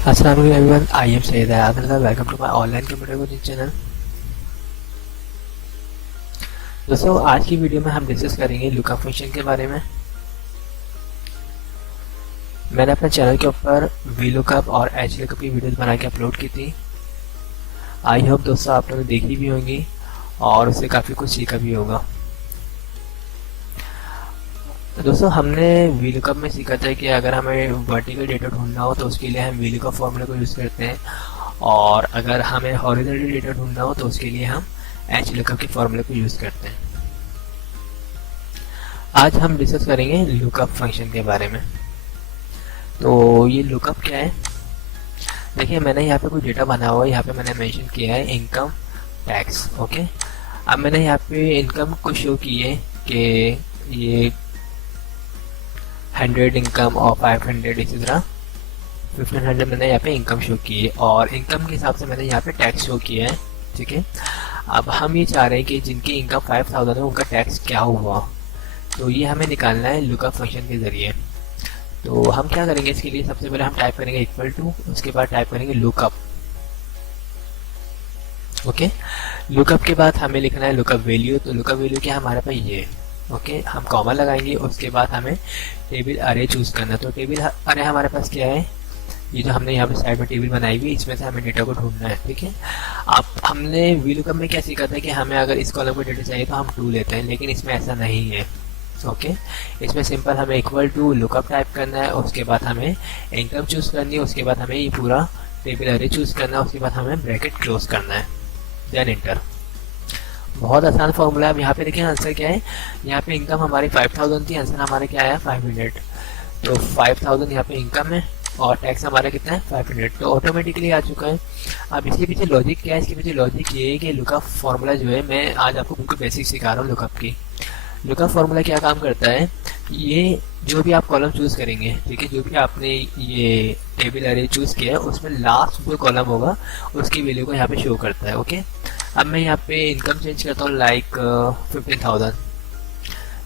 अस्सलाम वालेकुम everyone, I am Syed Adil. Welcome to my online computer coaching channel. दोस्तों, आज की वीडियो में हम डिस्कस करेंगे लुकअप फंक्शन के बारे में। मैंने अपने चैनल के ऊपर वी लुकअप और एच लुकअप की वीडियोस बना के अपलोड की थी। आई होप दोस्तों आप लोगों ने देखी भी होंगी और उससे काफ़ी कुछ सीखा भी होगा। तो दोस्तों, हमने वी लुकअप में सीखा था कि अगर हमें वर्टिकल डेटा ढूंढना हो तो उसके लिए हम वी लुकअप फॉर्मूला को यूज़ करते हैं, और अगर हमें हॉरिजॉन्टल डेटा ढूंढना हो तो उसके लिए हम एच लुकअप के फॉर्मूले को यूज़ करते हैं। आज हम डिस्कस करेंगे लुकअप फंक्शन के बारे में। तो ये लुकअप क्या है? देखिए, मैंने यहाँ पे कोई डेटा बना हुआ है। यहाँ पे मैंने मेंशन किया है इनकम टैक्स। ओके, अब मैंने यहाँ पे इनकम को शो की है कि ये 100 इनकम और 500 इसी तरह 1500 मैंने यहाँ पे इनकम शो की है, और इनकम के हिसाब से मैंने यहाँ पे टैक्स शो किया है। ठीक है, अब हम ये चाह रहे हैं कि जिनकी इनकम 5000 है उनका टैक्स क्या हुआ, तो ये हमें निकालना है लुकअप फंक्शन के ज़रिए। तो हम क्या करेंगे, इसके लिए सबसे पहले हम टाइप करेंगे इक्वल टू, उसके बाद टाइप करेंगे लुकअप। ओके, लुकअप के बाद हमें लिखना है लुकअप वैल्यू। तो लुकअप वैल्यू क्या है हमारे पास ये। ओके, हम कॉमा लगाएंगे, उसके बाद हमें टेबल अरे चूज करना। तो टेबल अरे हमारे पास क्या है, ये जो हमने यहाँ पे साइड में टेबल बनाई हुई, इसमें से हमें डेटा को ढूंढना है। ठीक है, अब हमने वी लुकअप में क्या सीखा था कि हमें अगर इस कॉलम को डेटा चाहिए तो हम 2 लेते हैं, लेकिन इसमें ऐसा नहीं है। ओके, इसमें सिंपल हमें इक्वल टू लुकअप टाइप करना है, उसके बाद हमें इनकम चूज करनी है, उसके बाद हमें ये पूरा टेबल अरे चूज करना है, उसके बाद हमें ब्रैकेट क्लोज करना है, देन इंटर। बहुत आसान फॉर्मूला है। अब यहाँ पे देखिए आंसर क्या है। यहाँ पे इनकम हमारी 5000 थी, आंसर हमारे क्या आया 500। तो 5000 यहाँ पे इनकम है और टैक्स हमारा कितना है 500, तो ऑटोमेटिकली आ चुका है। अब इसके पीछे लॉजिक क्या है? इसके पीछे लॉजिक ये है कि लुकअप फॉर्मूला जो है, मैं आज आपको बिल्कुल बेसिक सिखा रहा हूँ लुकअप की। लुकअप फॉर्मूला क्या काम करता है, ये जो भी आप कॉलम चूज करेंगे, ठीक है, जो भी आपने ये टेबल अरे चूज किया है उसमें लास्ट जो कॉलम होगा उसकी वैल्यू को यहाँ पे शो करता है। ओके, अब मैं यहाँ पे इनकम चेंज करता हूँ लाइक 15000।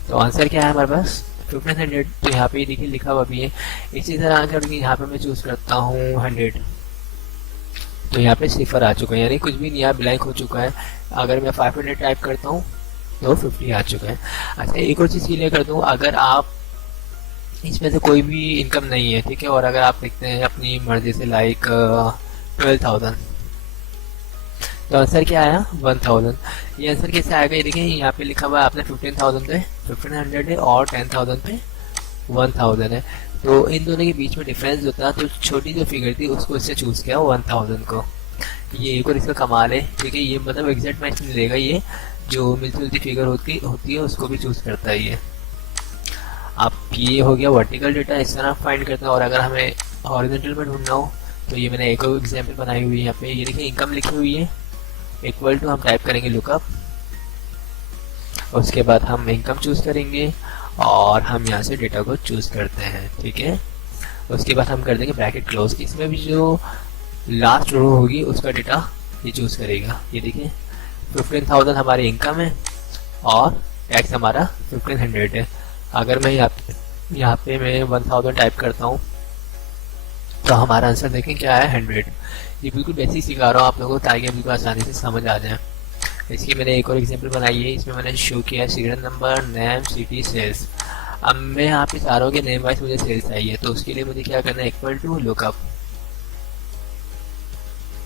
तो आंसर क्या है हमारे पास 1500। तो यहाँ पे देखिए लिखा हुआ भी है। इसी तरह अगर यहाँ पे मैं चूज करता हूँ 100, तो यहाँ पे सिफर आ चुका है, यानी कुछ भी नहीं, यहाँ ब्लैंक हो चुका है। अगर मैं 500 टाइप करता हूँ तो 50 आ चुका है। अच्छा, एक और चीज़ क्लियर कर दूँ, अगर आप इसमें से कोई भी इनकम नहीं है, ठीक है, और अगर आप लिखते हैं अपनी मर्जी से लाइक 12,000, तो आंसर क्या आया 1000। ये आंसर कैसे आएगा, ये देखिए यहाँ पे लिखा हुआ है आपने 15,000 पे 1500 है और 10,000 पे 1000 है। तो इन दोनों के बीच में डिफरेंस होता है, तो छोटी जो फिगर थी उसको इससे चूज किया 1000 को। ये एक और इसका कमाल है। ठीक है, ये मतलब एग्जैक्ट मैच नहीं देगा, ये जो मिलती जुलती फिगर होती है उसको भी चूज करता है ये। अब ये हो गया वर्टिकल डेटा, इस तरह फाइंड करता है। और अगर हमें हॉरिजॉन्टल में ढूंढना हो तो ये मैंने एक और एग्जाम्पल बनाई हुई है। यहाँ पे ये देखिए इनकम लिखी हुई है, इक्वल टू हम टाइप करेंगे लुकअप, उसके बाद हम इनकम चूज करेंगे और हम यहाँ से डेटा को चूज करते हैं। ठीक है, उसके बाद हम कर देंगे ब्रैकेट क्लोज। इसमें भी जो लास्ट रो होगी उसका डेटा ये चूज करेगा। ये देखिए 15,000 हमारी इनकम है और टैक्स हमारा 1500 है। अगर मैं यहाँ पे मैं 1000 टाइप करता हूँ तो हमारा आंसर देखें क्या है 100। ये बिल्कुल बेसिक सिखा रहा हूँ आप लोगों को ताकि बिल्कुल आसानी से समझ आ जाए। इसकी मैंने एक और एग्जांपल बनाई है, इसमें मैंने शो किया है serial number, name, city, sales. अब मैं यहाँ पे चाह रहा हूँ कि नेम वाइज मुझे सेल्स चाहिए, तो उसके लिए मुझे क्या करना है इक्वल टू लुकअप।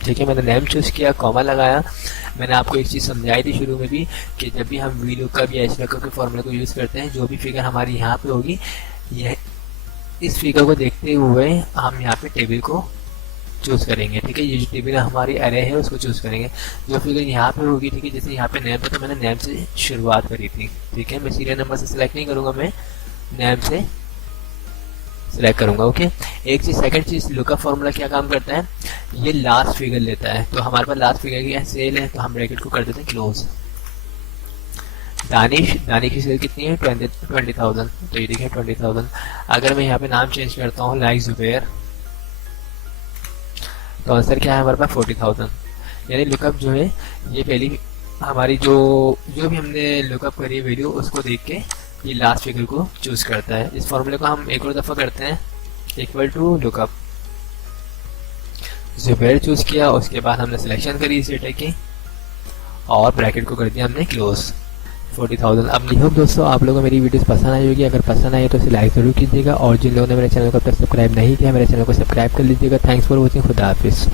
ठीक है, मैंने नेम चूज किया, कॉमा लगाया। मैंने आपको एक चीज़ समझाई थी शुरू में भी कि जब भी हम वी लुकअप या एच लुकअप के फॉर्मूले को यूज़ करते हैं, जो भी फिगर हमारी यहाँ पे होगी, यह इस फिगर को देखते हुए हम यहाँ पे टेबल को चूज करेंगे। ठीक है, ये जो टेबल हमारी अरे है उसको चूज करेंगे। जो फिगर यहाँ पे होगी, ठीक है, जैसे यहाँ पे नेम पे, तो मैंने नेम से शुरुआत करी थी। ठीक है, मैं सीरियल नंबर से सिलेक्ट नहीं करूंगा, मैं नेम से सिलेक्ट करूंगा। ओके, एक चीज, सेकंड चीज, लुकअप फॉर्मूला क्या काम करता है, ये लास्ट फिगर लेता है। तो हमारे पास लास्ट फिगर की सेल है, तो हम ब्रैकेट को कर देते हैं क्लोज। दानिश की सेल कितनी है 20,000, तो ये देखिए 20,000। अगर मैं यहाँ पे नाम चेंज करता हूँ लाइक जुबैर, तो आंसर क्या है हमारे पास 40,000। यानी लुकअप जो है ये पहली हमारी जो भी हमने लुकअप करी वैल्यू उसको देख के ये लास्ट फिगर को चूज करता है। इस फॉर्मूले को हम एक और दफ़ा करते हैं, इक्वल टू लुकअप। जुबैर चूज किया, उसके बाद हमने सिलेक्शन करी इस डेटा की और ब्रैकेट को कर दिया हमने क्लोज 40,000। अब आई होप दोस्तों आप लोगों को मेरी वीडियोस पसंद आई होगी। अगर पसंद आई तो इसे लाइक जरूर कीजिएगा और जिन लोगों ने मेरे चैनल को अब तक सब्सक्राइब नहीं किया मेरे चैनल को सब्सक्राइब कर लीजिएगा। Thanks for watching. खुदा हाफिज़।